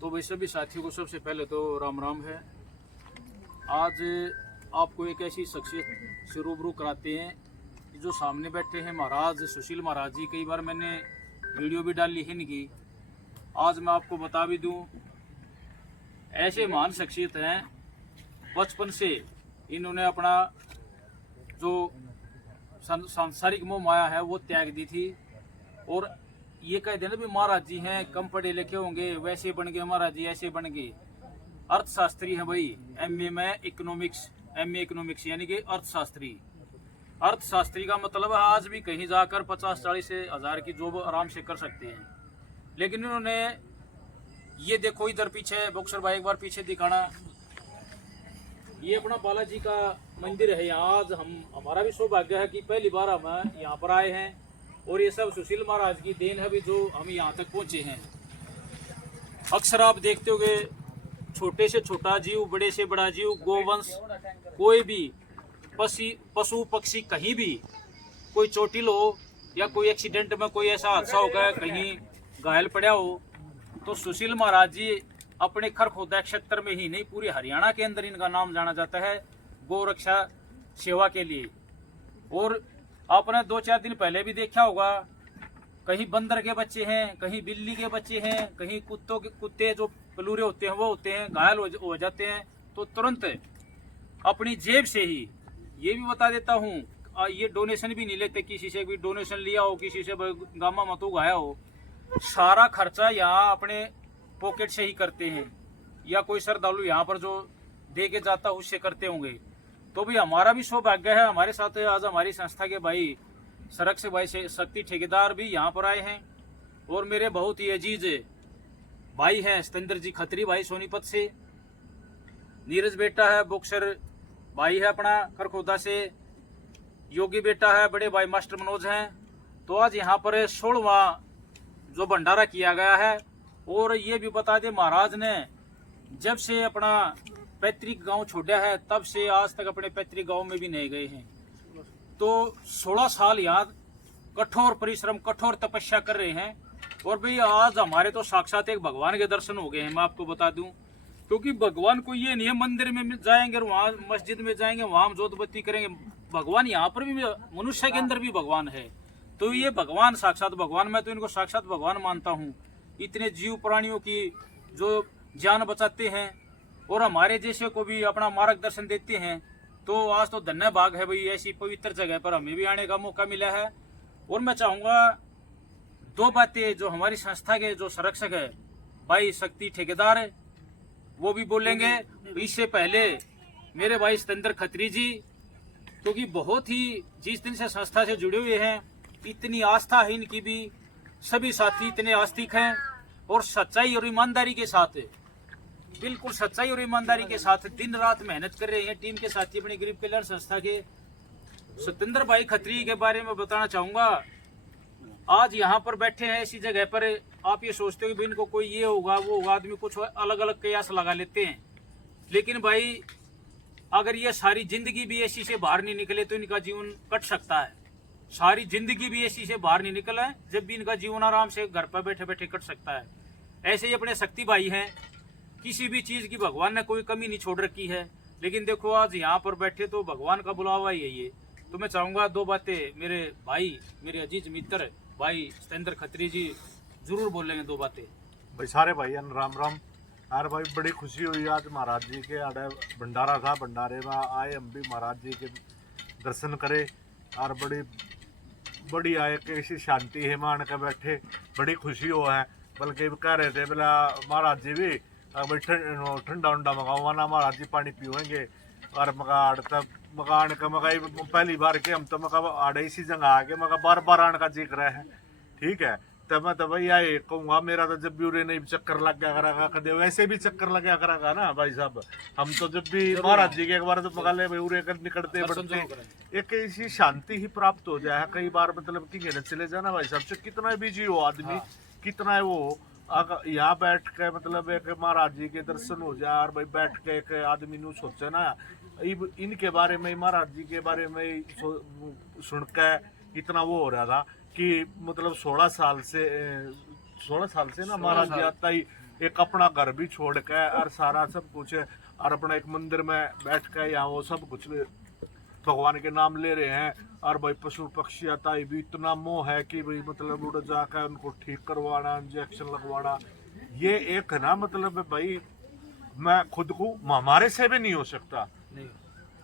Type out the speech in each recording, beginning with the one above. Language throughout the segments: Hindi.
तो वैसे भी साथियों को सबसे पहले तो राम राम है। आज आपको एक ऐसी शख्सियत से रूबरू कराते हैं कि जो सामने बैठे हैं महाराज सुशील महाराज जी। कई बार मैंने वीडियो भी डाली है इनकी। आज मैं आपको बता भी दूं, ऐसे महान शख्सियत हैं। बचपन से इन्होंने अपना जो सांसारिक मोह माया है वो त्याग दी थी। और ये कह देना भी महाराज जी हैं, कम पढ़े लिखे होंगे, वैसे बन गए महाराज जी, ऐसे बन गए। अर्थशास्त्री हैं भाई, एमए में इकोनॉमिक्स, एमए इकोनॉमिक्स यानी कि अर्थशास्त्री। अर्थशास्त्री का मतलब है आज भी कहीं जाकर 50-40 हज़ार की जॉब आराम से कर सकते हैं। लेकिन इन्होंने ये देखो इधर पीछे बॉक्सर भाई, एक बार पीछे दिखाना। ये अपना बालाजी का मंदिर है यहाँ। आज हमारा भी सौभाग्य है कि पहली बार हम यहाँ पर आए हैं और ये सब सुशील महाराज की देन है भी जो हम यहाँ तक पहुँचे हैं। अक्सर आप देखते होंगे छोटे से छोटा जीव, बड़े से बड़ा जीव, गोवंश, कोई भी पशु पक्षी कहीं भी कोई चोटिल हो या कोई एक्सीडेंट में कोई ऐसा हादसा हो गया, कहीं घायल पड़ा हो, तो सुशील महाराज जी अपने खरखोदा क्षेत्र में ही नहीं पूरे हरियाणा के अंदर इनका नाम जाना जाता है गौ रक्षा सेवा के लिए। और आपने 2-4 दिन पहले भी देखा होगा, कहीं बंदर के बच्चे हैं, कहीं बिल्ली के बच्चे हैं, कहीं कुत्ते जो पलूरे होते हैं वो होते हैं, घायल हो जाते हैं, तो तुरंत अपनी जेब से ही, ये भी बता देता हूँ, ये डोनेशन भी नहीं लेते, किसी से भी डोनेशन लिया हो, किसी से गामा मतू गाया हो, सारा खर्चा यहाँ अपने पॉकेट से ही करते हैं, या कोई श्रद्धालु यहाँ पर जो दे के जाता उससे करते होंगे। तो भी हमारा भी सौभाग्य है, हमारे साथ आज हमारी संस्था के भाई सरक से भाई से शक्ति ठेकेदार भी यहाँ पर आए हैं। और मेरे बहुत ही अजीज भाई हैं सतेंद्र जी खत्री भाई सोनीपत से, नीरज बेटा है, बॉक्सर भाई है अपना खरखोदा से, योगी बेटा है, बड़े भाई मास्टर मनोज हैं। तो आज यहाँ पर 16वां जो भंडारा किया गया है। और ये भी बता दे, महाराज ने जब से अपना पैतृक गांव छोड़ा है तब से आज तक अपने पैतृक गांव में भी नहीं गए हैं। तो 16 साल यहाँ कठोर परिश्रम, कठोर तपस्या कर रहे हैं। और भाई आज हमारे तो साक्षात एक भगवान के दर्शन हो गए हैं, मैं आपको बता दूं। क्योंकि भगवान को ये नहीं है मंदिर में जाएंगे और वहाँ मस्जिद में जाएंगे, वहाँ हम जोत बत्ती करेंगे। भगवान यहाँ पर भी, मनुष्य के अंदर भी भगवान है। तो ये भगवान, साक्षात भगवान, मैं तो इनको साक्षात भगवान मानता हूँ। इतने जीव प्राणियों की जो जान बचाते हैं और हमारे जैसे को भी अपना मार्गदर्शन देते हैं। तो आज तो धन्य भाग है भाई, ऐसी पवित्र जगह पर हमें भी आने का मौका मिला है। और मैं चाहूँगा 2 बातें जो हमारी संस्था के जो संरक्षक है भाई शक्ति ठेकेदार है वो भी बोलेंगे। इससे पहले मेरे भाई सतेंद्र खत्री जी, क्योंकि बहुत ही जिस दिन से संस्था से जुड़े हुए हैं, इतनी आस्था है इनकी भी, सभी साथी इतने आस्तिक हैं और सच्चाई और ईमानदारी के साथ, बिल्कुल सच्चाई और ईमानदारी के साथ दिन रात मेहनत कर रहे हैं। टीम के साथी अपनी गरीब कल्याण संस्था के सतेंद्र भाई खत्री के बारे में बताना चाहूंगा। आज यहाँ पर बैठे हैं ऐसी जगह पर, आप ये सोचते हो कि इनको कोई ये होगा वो होगा, आदमी कुछ अलग अलग कयास लगा लेते हैं। लेकिन भाई अगर ये सारी जिंदगी भी ऐसी से बाहर नहीं निकले तो इनका जीवन कट सकता है। सारी जिंदगी भी ऐसी से बाहर नहीं निकला है जब भी इनका जीवन आराम से घर पर बैठे बैठे कट सकता है। ऐसे ही अपने शक्ति भाई हैं, किसी भी चीज की भगवान ने कोई कमी नहीं छोड़ रखी है। लेकिन देखो आज यहाँ पर बैठे तो भगवान का बुलावा ही है ये। तो मैं चाहूंगा 2 बातें मेरे भाई, मेरे अजीज मित्र भाई सतेंद्र खत्री जी जरूर बोलेंगे 2 बातें। भाई सारे भाई राम राम। यार भाई बड़ी खुशी हुई आज महाराज जी के आड़े भंडारा था, भंडारे में आए हम भी महाराज जी के दर्शन करे। और बड़ी आए कैसी शांति है, मान के बैठे बड़ी खुशी हो है। बल्कि कह रहे थे बोला महाराज जी भी ठंडा उंडा मंगाओ ना, महाराज जी पानी पियोगे। और मगाड़ तब मकान का मगाई पहली बार के हम तो मका आड़े इसी जगह आके मका बार बार आने का जिक्र है। ठीक है, तब मैं तो भैया कहूँगा, मेरा तो जब भी उरे नहीं चक्कर लग गया करेगा, कदे वैसे भी चक्कर लग गया करेगा ना भाई साहब। हम तो जब भी महाराज जी के एक बार तो मगा ले भाई उरे कर निकलते बढ़ते एक ऐसी शांति ही प्राप्त हो जाए। कई बार मतलब कि घेने चले जाना भाई साहब, से कितना बिजी हो आदमी, कितना है वो, अगर यहाँ बैठ के मतलब एक महाराज जी के दर्शन हो जाए और भाई बैठ के एक आदमी नु सोचे ना इनके बारे में, महाराज जी के बारे में सुन के इतना वो हो रहा था कि मतलब 16 साल से ना महाराज जी आता ही एक अपना घर भी छोड़ के और सारा सब कुछ और अपना एक मंदिर में बैठ के यहाँ वो सब कुछ भगवान के नाम ले रहे हैं। और भाई पशु पक्षी आता है भी इतना मोह है कि भाई मतलब उड़ जाकर उनको ठीक करवाना, इंजेक्शन लगवाना, ये एक है ना मतलब भाई मैं खुद को हमारे से भी नहीं हो सकता, नहीं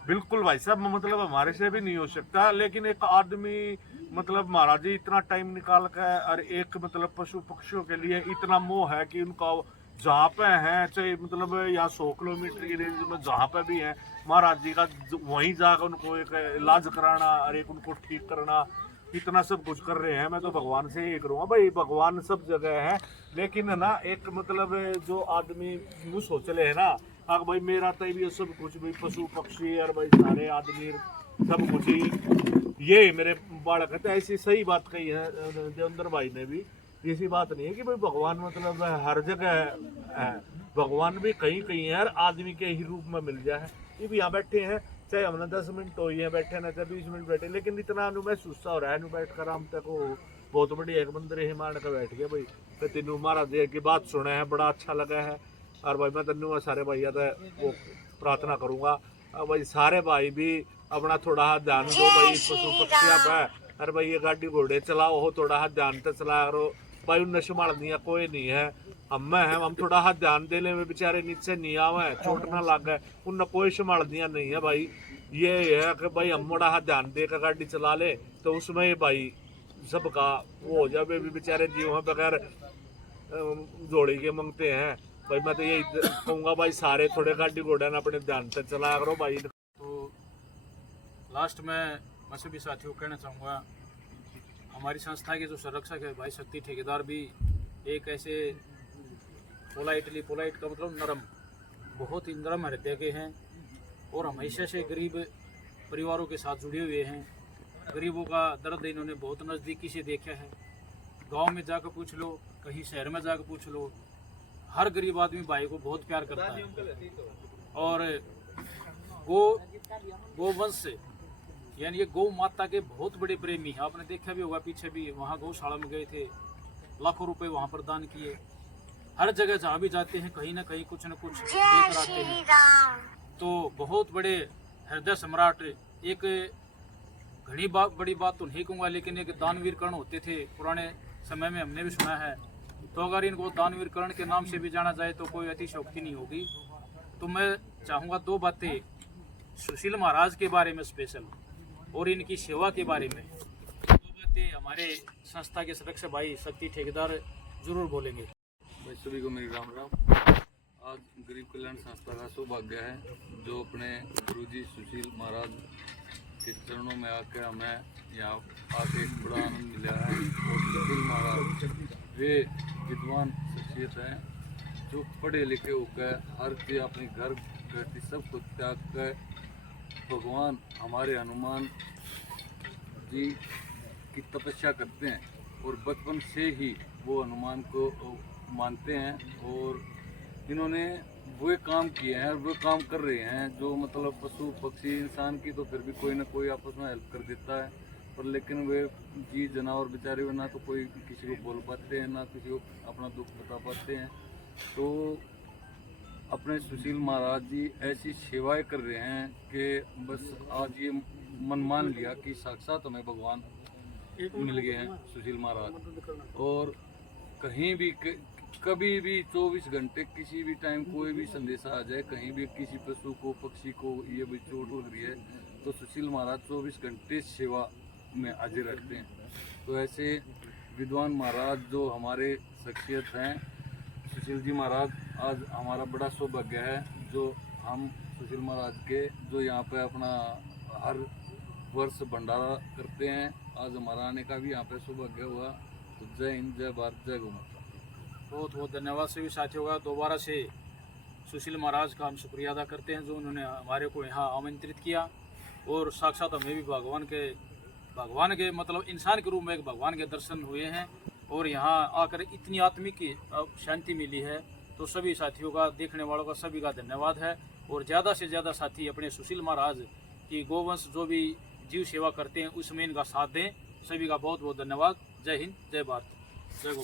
बिल्कुल भाई साहब, मतलब हमारे से भी नहीं हो सकता। लेकिन एक आदमी मतलब महाराज जी इतना टाइम निकाल कर और एक मतलब पशु पक्षियों के लिए इतना मोह है कि उनका जहाँ पे है चाहे मतलब या 100 किलोमीटर की रेंज में जहाँ पे भी है महाराज जी का वहीं जाकर उनको एक इलाज कराना और एक उनको ठीक करना, इतना सब कुछ कर रहे हैं। मैं तो भगवान से यही करूँगा भाई, भगवान सब जगह है लेकिन है ना एक मतलब जो आदमी यूँ सोच ले है ना, हाँ भाई मेरा तो भी सब कुछ भाई पशु पक्षी और भाई सारे आदमी सब कुछ ही ये मेरे बालक कहते ऐसी सही बात कही है देवेंद्र भाई ने भी। ऐसी बात नहीं है कि भाई भगवान मतलब हर जगह है, भगवान भी कहीं कहीं है, हर आदमी के ही रूप में मिल जाए। ये भी यहाँ बैठे हैं चाहे हमने 10 मिनट हो है बैठे ना चाहे 20 मिनट बैठे, लेकिन इतना महसूस हो रहा है बैठ कर हम तक बहुत बड़ी एक बंदर ही मान कर बैठ गया भाई तो तेनू महाराज जी की बात सुने है बड़ा अच्छा लगा है। और भाई मैं तेनू सारे भाई वो प्रार्थना करूँगा भाई सारे भाई भी अपना थोड़ा हाथ ध्यान दो भाई पशु पक्षियों पे, अरे भाई ये गाड़ी घोड़े चलाओ हो थोड़ा हाथ ध्यान से चला करो भाई, उनने संभालनी है कोई नहीं है, हम थोड़ा हाथ ध्यान दे ले बेचारे नीचे नहीं आवे चोट ना लगे, उनने कोई संभालनिया नहीं है भाई। ये है कि भाई हम मोड़ा हाथ ध्यान दे कर गाड़ी चला ले तो उसमें भाई सबका वो हो जाए भी बेचारे जीव बगैर जोड़ी के मांगते हैं भाई। मैं तो यही कहूँगा भाई सारे थोड़े गाड़ी घोड़े ना अपने ध्यान से चलाया करो भाई। तो लास्ट में मैं सभी साथियों को कहना चाहूँगा हमारी संस्था के जो संरक्षक है भाई शक्ति ठेकेदार भी एक ऐसे पोलाइट का मतलब नरम, बहुत ही नरम हृदय के हैं और हमेशा से गरीब परिवारों के साथ जुड़े हुए हैं। गरीबों का दर्द इन्होंने बहुत नज़दीकी से देखा है, गांव में जाकर पूछ लो, कहीं शहर में जाकर पूछ लो, हर गरीब आदमी भाई को बहुत प्यार करता है। और गोवंश से यानी ये गौ माता के बहुत बड़े प्रेमी हैं। आपने देखा भी होगा पीछे भी वहाँ गौशाला में गए थे, लाखों रुपए वहाँ पर दान किए। हर जगह जहाँ भी जाते हैं कहीं ना कहीं कुछ न कुछ देकर आते हैं। तो बहुत बड़े हृदय सम्राट, एक घनी बड़ी बात तो नहीं कहूँगा लेकिन एक दानवीर कर्ण होते थे पुराने समय में, हमने भी सुना है। तो अगर इनको दानवीर कर्ण के नाम से भी जाना जाए तो कोई अतिशयोक्ति नहीं होगी। तो मैं चाहूँगा 2 बातें सुशील महाराज के बारे में स्पेशल और इनकी सेवा के बारे में 2 बातें हमारे संस्था के सदस्य भाई शक्ति ठेकेदार जरूर बोलेंगे। भाई सभी को मेरी राम राम। आज गरीब कल्याण संस्था का सौभाग्य है जो अपने गुरुजी सुशील महाराज के चरणों में आकर हमें यहाँ आके एक बड़ा आनंद मिला है। और सुशील महाराज वे विद्वान शख्सियत हैं जो पढ़े लिखे होकर हर चीज अपने घर गृहस्थी सब कुछ त्याग कर भगवान हमारे हनुमान जी की तपस्या करते हैं और बचपन से ही वो हनुमान को मानते हैं। और इन्होंने वो काम किए हैं और वो काम कर रहे हैं जो मतलब पशु पक्षी इंसान की तो फिर भी कोई ना कोई आपस में हेल्प कर देता है, पर लेकिन वे जी जानवर बेचारे ना तो कोई किसी को बोल पाते हैं ना किसी को अपना दुख बता पाते हैं। तो अपने सुशील महाराज जी ऐसी सेवाएं कर रहे हैं कि बस आज ये मन मान लिया कि साक्षात हमें भगवान मिल गए हैं सुशील महाराज। और कहीं भी कभी भी 24 घंटे किसी भी टाइम कोई भी संदेशा आ जाए, कहीं भी किसी पशु को पक्षी को ये भी चोट लग रही है तो सुशील महाराज 24 घंटे सेवा में हाजिर रहते हैं। तो ऐसे विद्वान महाराज जो हमारे शख्सियत हैं सुशील जी महाराज, आज हमारा बड़ा सौभाग्य है जो हम सुशील महाराज के जो यहाँ पे अपना हर वर्ष भंडारा करते हैं, आज हमारा आने का भी यहाँ पे सौभाग्य हुआ। तो जय हिंद, जय भारत, जय गौ माता। बहुत बहुत धन्यवाद सभी साथियों का। दोबारा से सुशील महाराज का हम शुक्रिया अदा करते हैं जो उन्होंने हमारे को यहाँ आमंत्रित किया और साक्षात हमें भी भगवान के मतलब इंसान के रूप में एक भगवान के दर्शन हुए हैं और यहाँ आकर इतनी आत्मिक शांति मिली है। तो सभी साथियों का, देखने वालों का सभी का धन्यवाद है। और ज़्यादा से ज़्यादा साथी अपने सुशील महाराज की गोवंश जो भी जीव सेवा करते हैं उसमें इनका साथ दें। सभी का बहुत बहुत धन्यवाद। जय हिंद, जय भारत, जय गौ।